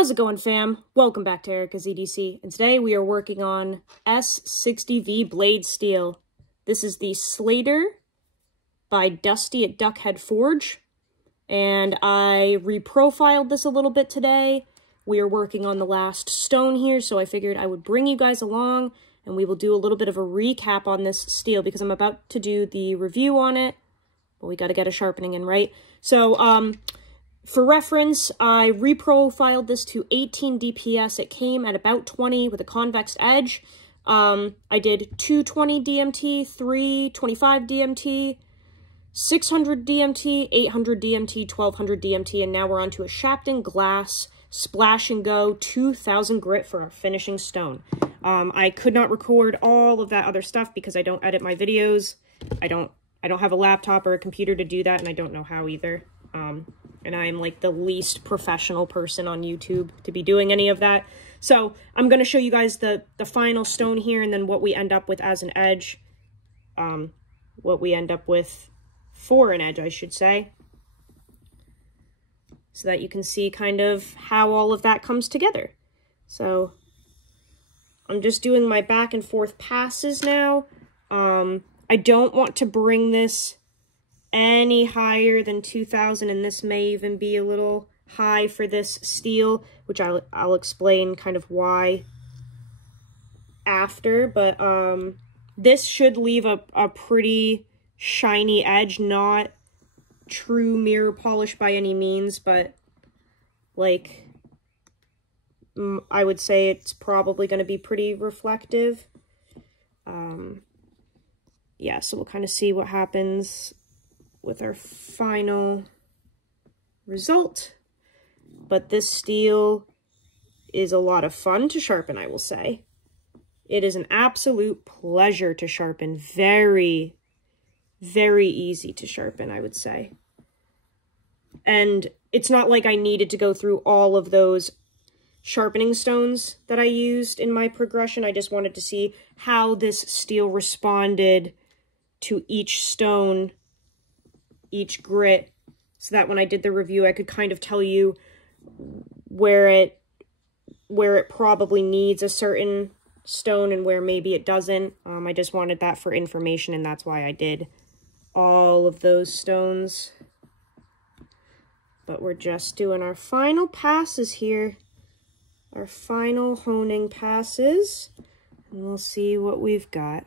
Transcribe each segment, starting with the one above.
How's it going, fam? Welcome back to Erica's EDC, and today we are working on S60V blade steel. This is the Slater by Dusty at Duckhead Forge, and I reprofiled this a little bit today. We are working on the last stone here, so I figured I would bring you guys along, and we will do a little bit of a recap on this steel, because I'm about to do the review on it, but we gotta get a sharpening in, right? So, for reference, I reprofiled this to 18 DPS. It came at about 20 with a convex edge. I did 220 DMT, 325 DMT, 600 DMT, 800 DMT, 1200 DMT, and now we're on to a Shapton Glass Splash and Go 2000 grit for our finishing stone. I could not record all of that other stuff because I don't edit my videos. I don't have a laptop or a computer to do that, and I don't know how either. And I'm like the least professional person on YouTube to be doing any of that. So I'm going to show you guys the final stone here, and then what we end up with as an edge. What we end up with for an edge, I should say. So that you can see kind of how all of that comes together. So I'm just doing my back and forth passes now. I don't want to bring this any higher than 2000, and this may even be a little high for this steel, which I'll explain kind of why after, but this should leave a pretty shiny edge, not true mirror polish by any means, but like I would say it's probably going to be pretty reflective. Yeah, so we'll kind of see what happens with our final result. But this steel is a lot of fun to sharpen, I will say. It is an absolute pleasure to sharpen. Very, very easy to sharpen, I would say. And it's not like I needed to go through all of those sharpening stones that I used in my progression. I just wanted to see how this steel responded to each stone, each grit, so that when I did the review, I could kind of tell you where it probably needs a certain stone and where maybe it doesn't. I just wanted that for information, and that's why I did all of those stones. But we're just doing our final passes here, our final honing passes, and we'll see what we've got.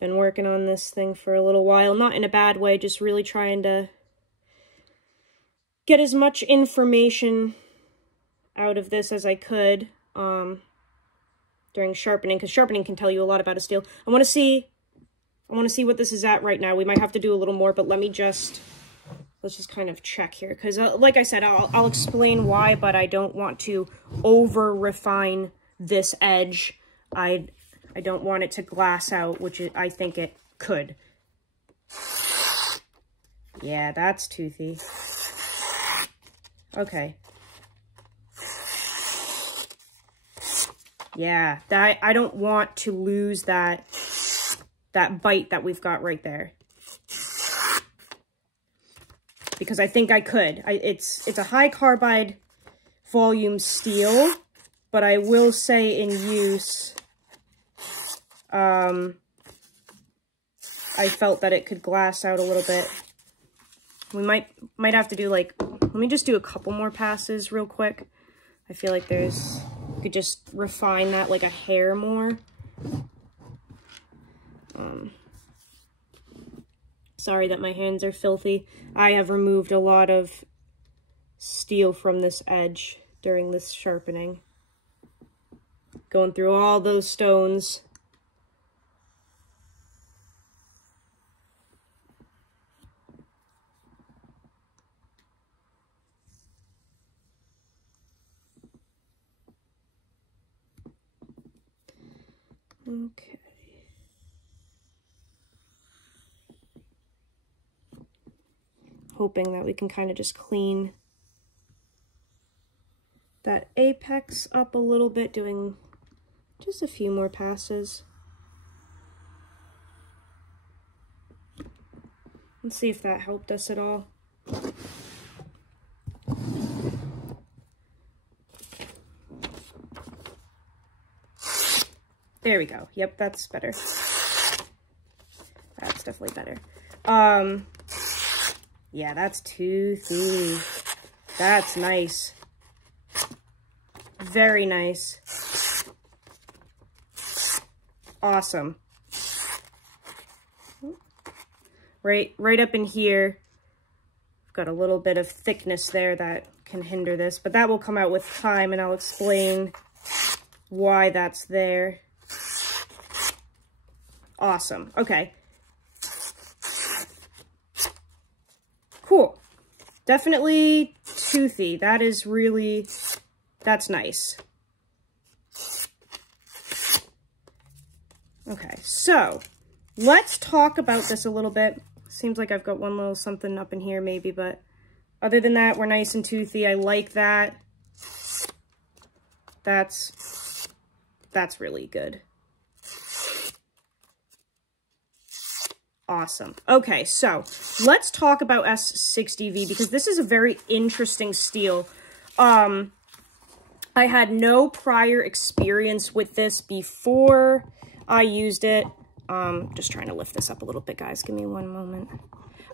Been working on this thing for a little while, not in a bad way, just really trying to get as much information out of this as I could during sharpening, because sharpening can tell you a lot about a steel. I want to see what this is at right now. We might have to do a little more, but let's just kind of check here, because like I said, I'll explain why, but I don't want to over refine this edge. I don't want it to glass out, which I think it could. Yeah, that's toothy. Okay. Yeah, I don't want to lose that bite that we've got right there, because I think I could. It's a high carbide volume steel, but I will say in use, I felt that it could glass out a little bit. We might have to do, like, let me just do a couple more passes real quick. I feel like we could just refine that like a hair more. Sorry that my hands are filthy. I have removed a lot of steel from this edge during this sharpening. Going through all those stones. Okay. Hoping that we can kind of just clean that apex up a little bit, doing just a few more passes. Let's see if that helped us at all. There we go. Yep, that's better. That's definitely better. Yeah, that's toothy. That's nice. Very nice. Awesome. Right up in here, I've got a little bit of thickness there that can hinder this, but that will come out with time, and I'll explain why that's there. Awesome. Okay. Cool. Definitely toothy. That is really, that's nice. Okay, so let's talk about this a little bit. Seems like I've got one little something up in here maybe, but other than that, we're nice and toothy. I like that. That's really good. Awesome. Okay, so let's talk about S60V because this is a very interesting steel. I had no prior experience with this before I used it. Just trying to lift this up a little bit, guys. Give me one moment.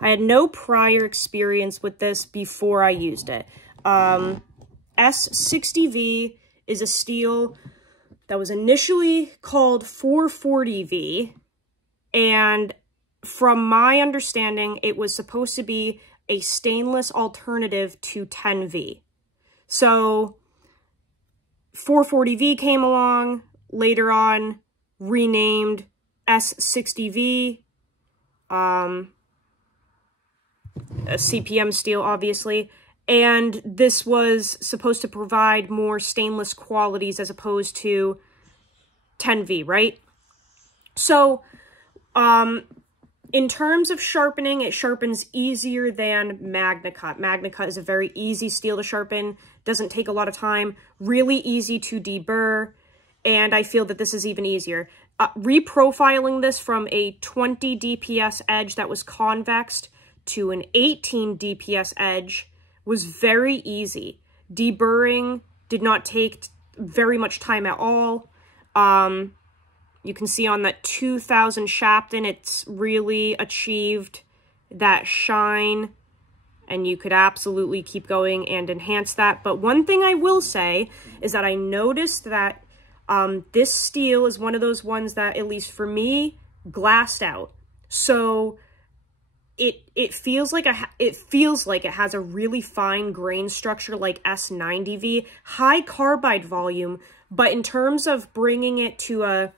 I had no prior experience with this before I used it. S60V is a steel that was initially called 440V, and from my understanding, it was supposed to be a stainless alternative to 10V. So 440V came along, later on renamed S60V, a CPM steel, obviously, and this was supposed to provide more stainless qualities as opposed to 10V, right? So, in terms of sharpening, it sharpens easier than MagnaCut. MagnaCut is a very easy steel to sharpen, doesn't take a lot of time, really easy to deburr, and I feel that this is even easier. Reprofiling this from a 20 DPS edge that was convexed to an 18 DPS edge was very easy. Deburring did not take very much time at all. You can see on that 2000 Shapton, it's really achieved that shine, and you could absolutely keep going and enhance that. But one thing I will say is that I noticed that this steel is one of those ones that, at least for me, glassed out. So it feels like it has a really fine grain structure like S90V, high carbide volume, but in terms of bringing it to a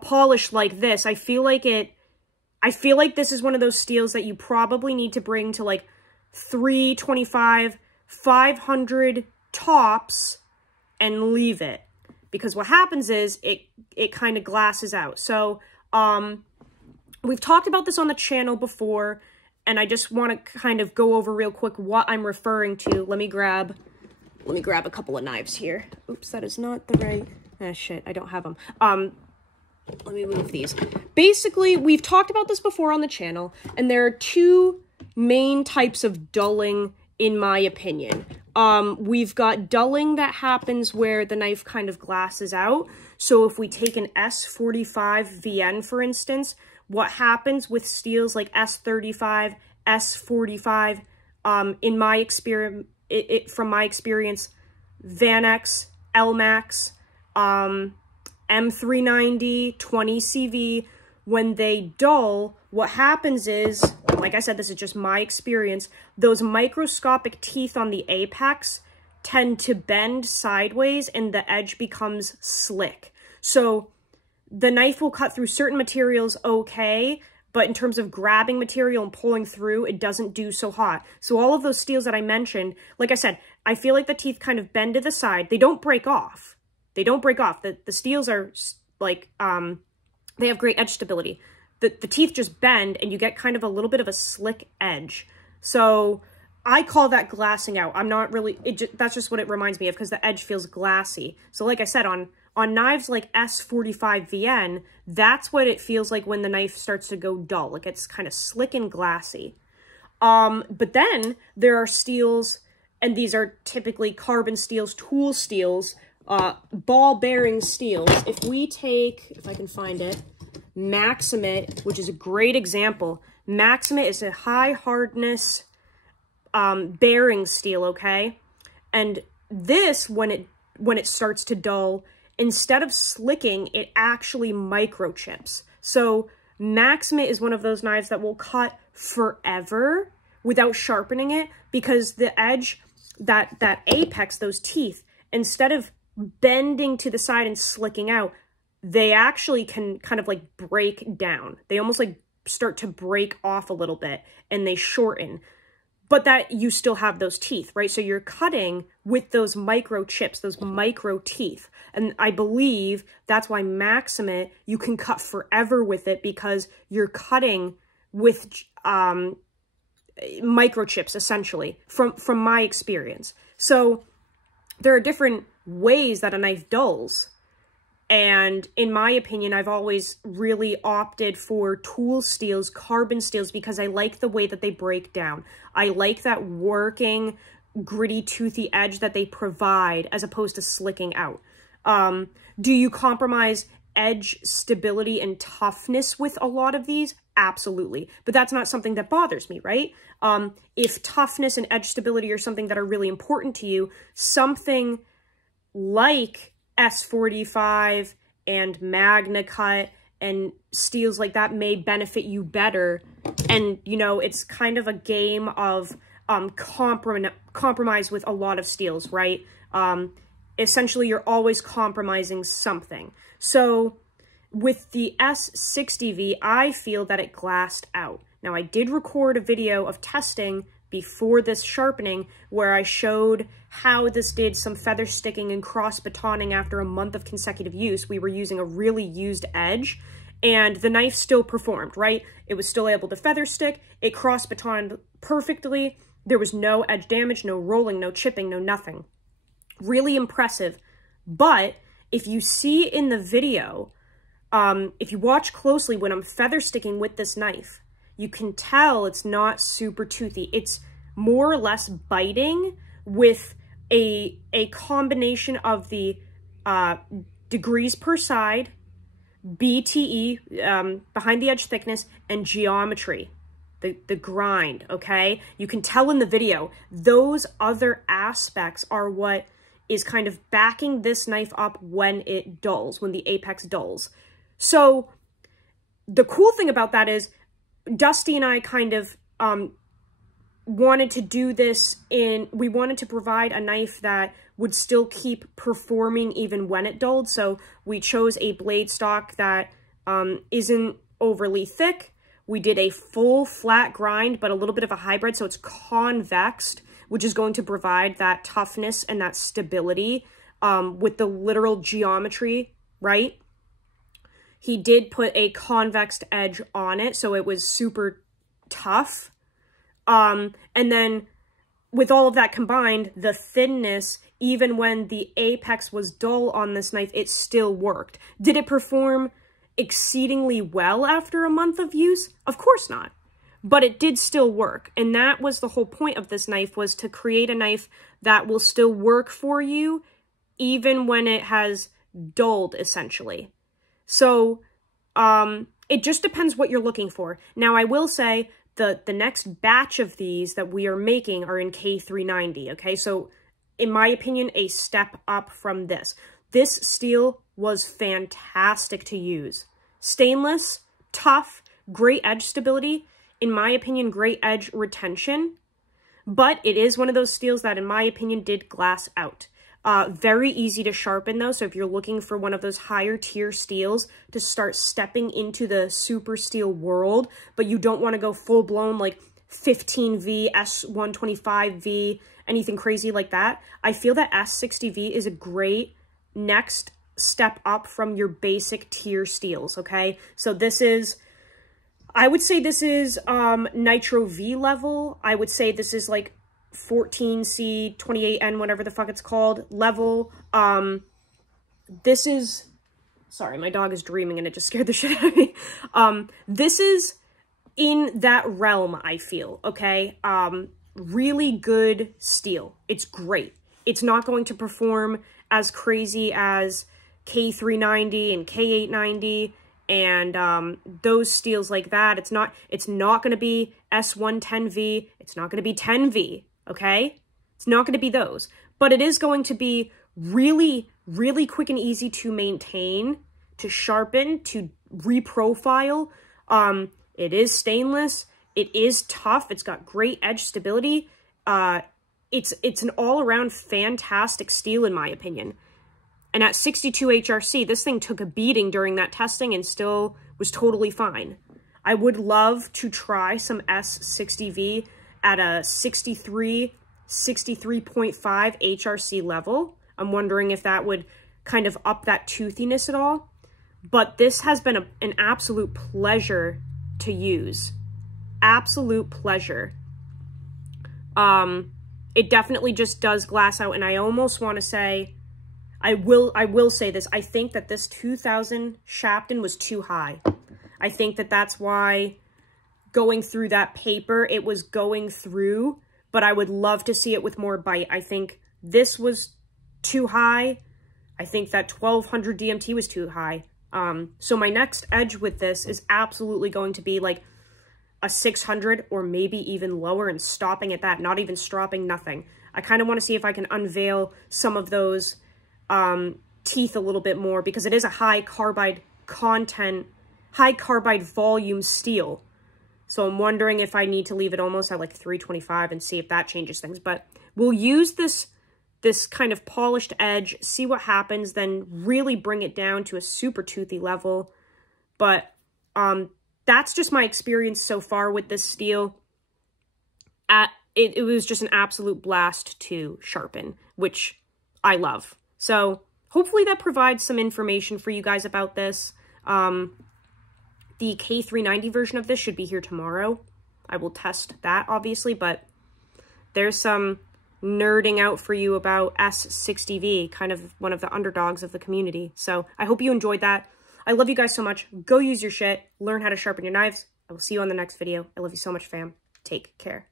polish like this, I feel like this is one of those steels that you probably need to bring to like 325, 500 tops and leave it. Because what happens is it kind of glasses out. So we've talked about this on the channel before, and I just want to kind of go over real quick what I'm referring to. Let me grab a couple of knives here. Oops, that is not the right. Ah, shit, I don't have them. Let me move these. Basically, we've talked about this before on the channel, and there are two main types of dulling, in my opinion. We've got dulling that happens where the knife kind of glasses out. So if we take an S45 VN, for instance, what happens with steels like S35, S45, in my experience, from my experience, Vanex, LMAX, M390, 20CV, when they dull, what happens is, like I said, this is just my experience, those microscopic teeth on the apex tend to bend sideways and the edge becomes slick. So the knife will cut through certain materials okay, but in terms of grabbing material and pulling through, it doesn't do so hot. So all of those steels that I mentioned, like I said, I feel like the teeth kind of bend to the side. They don't break off. They don't break off. The steels are like, they have great edge stability. The teeth just bend and you get kind of a little bit of a slick edge. So I call that glassing out. I'm not really, that's just what it reminds me of because the edge feels glassy. So like I said, on knives like S45 VN, that's what it feels like when the knife starts to go dull. Like it's kind of slick and glassy. But then there are steels, and these are typically carbon steels, tool steels, ball bearing steels. If we take, if I can find it, Maximate, which is a great example. Maximate is a high hardness bearing steel, okay? And this, when it starts to dull, instead of slicking, it actually microchips. So Maximate is one of those knives that will cut forever without sharpening it, because the edge, that apex, those teeth, instead of bending to the side and slicking out, they actually can kind of like break down. They almost like start to break off a little bit and they shorten. But that you still have those teeth, right? So you're cutting with those micro chips, those micro teeth. And I believe that's why Maximate, you can cut forever with it, because you're cutting with microchips, essentially, from my experience. So there are different ways that a knife dulls. And in my opinion, I've always really opted for tool steels, carbon steels, because I like the way that they break down. I like that working, gritty, toothy edge that they provide, as opposed to slicking out. Do you compromise edge stability and toughness with a lot of these? Absolutely. But that's not something that bothers me, right? If toughness and edge stability are something that are really important to you, something like S45 and Magna Cut and steels like that may benefit you better. And, you know, it's kind of a game of compromise with a lot of steels, right? Essentially, you're always compromising something. So with the S60V, I feel that it glassed out. Now, I did record a video of testing before this sharpening where I showed how this did some feather sticking and cross batoning after a month of consecutive use. We were using a really used edge, and the knife still performed, right? It was still able to feather stick. It cross batoned perfectly. There was no edge damage, no rolling, no chipping, no nothing. Really impressive. But if you see in the video, if you watch closely when I'm feather sticking with this knife, you can tell it's not super toothy. It's more or less biting with a combination of the degrees per side, BTE, behind the edge thickness, and geometry, the grind, okay? You can tell in the video, those other aspects are what is kind of backing this knife up when it dulls, when the apex dulls. So the cool thing about that is Dusty and I kind of wanted to do this we wanted to provide a knife that would still keep performing even when it dulled. So we chose a blade stock that isn't overly thick. We did a full flat grind, but a little bit of a hybrid. So it's convexed, which is going to provide that toughness and that stability with the literal geometry, right? He did put a convex edge on it, so it was super tough. And then with all of that combined, the thinness, even when the apex was dull on this knife, it still worked. Did it perform exceedingly well after a month of use? Of course not. But it did still work. And that was the whole point of this knife, was to create a knife that will still work for you, even when it has dulled, essentially. So, it just depends what you're looking for. Now, I will say the next batch of these that we are making are in K390, okay? So, in my opinion, a step up from this. This steel was fantastic to use. Stainless, tough, great edge stability. In my opinion, great edge retention. But it is one of those steels that, in my opinion, did glass out. Very easy to sharpen though, so if you're looking for one of those higher tier steels to start stepping into the super steel world, but you don't want to go full blown like 15V, S125V, anything crazy like that, I feel that S60V is a great next step up from your basic tier steels, okay? So this is, I would say this is Nitro V level. I would say this is like 14C, 28N, whatever the fuck it's called, level. This is, sorry, my dog is dreaming and it just scared the shit out of me. This is in that realm, I feel, okay? Really good steel. It's great. It's not going to perform as crazy as K390 and K890 and those steels like that. It's not going to be S110V. It's not going to be 10V, okay? It's not going to be those. But it is going to be really, really quick and easy to maintain, to sharpen, to reprofile. It is stainless. It is tough. It's got great edge stability. It's an all-around fantastic steel, in my opinion. And at 62 HRC, this thing took a beating during that testing and still was totally fine. I would love to try some S60V at a 63, 63.5 HRC level. I'm wondering if that would kind of up that toothiness at all. But this has been an absolute pleasure to use. Absolute pleasure. It definitely just does glass out, and I almost want to say, I will say this, I think that this 2000 Shapton was too high. I think that that's why going through that paper, it was going through, but I would love to see it with more bite. I think this was too high. I think that 1200 DMT was too high. So my next edge with this is absolutely going to be like a 600 or maybe even lower and stopping at that, not even stropping, nothing. I kind of want to see if I can unveil some of those teeth a little bit more because it is a high carbide content, high carbide volume steel. So I'm wondering if I need to leave it almost at like 325 and see if that changes things. But we'll use this kind of polished edge, see what happens, then really bring it down to a super toothy level. But that's just my experience so far with this steel. It was just an absolute blast to sharpen, which I love. So hopefully that provides some information for you guys about this. The K390 version of this should be here tomorrow. I will test that, obviously, but there's some nerding out for you about S60V, kind of one of the underdogs of the community. So I hope you enjoyed that. I love you guys so much. Go use your shit. Learn how to sharpen your knives. I will see you on the next video. I love you so much, fam. Take care.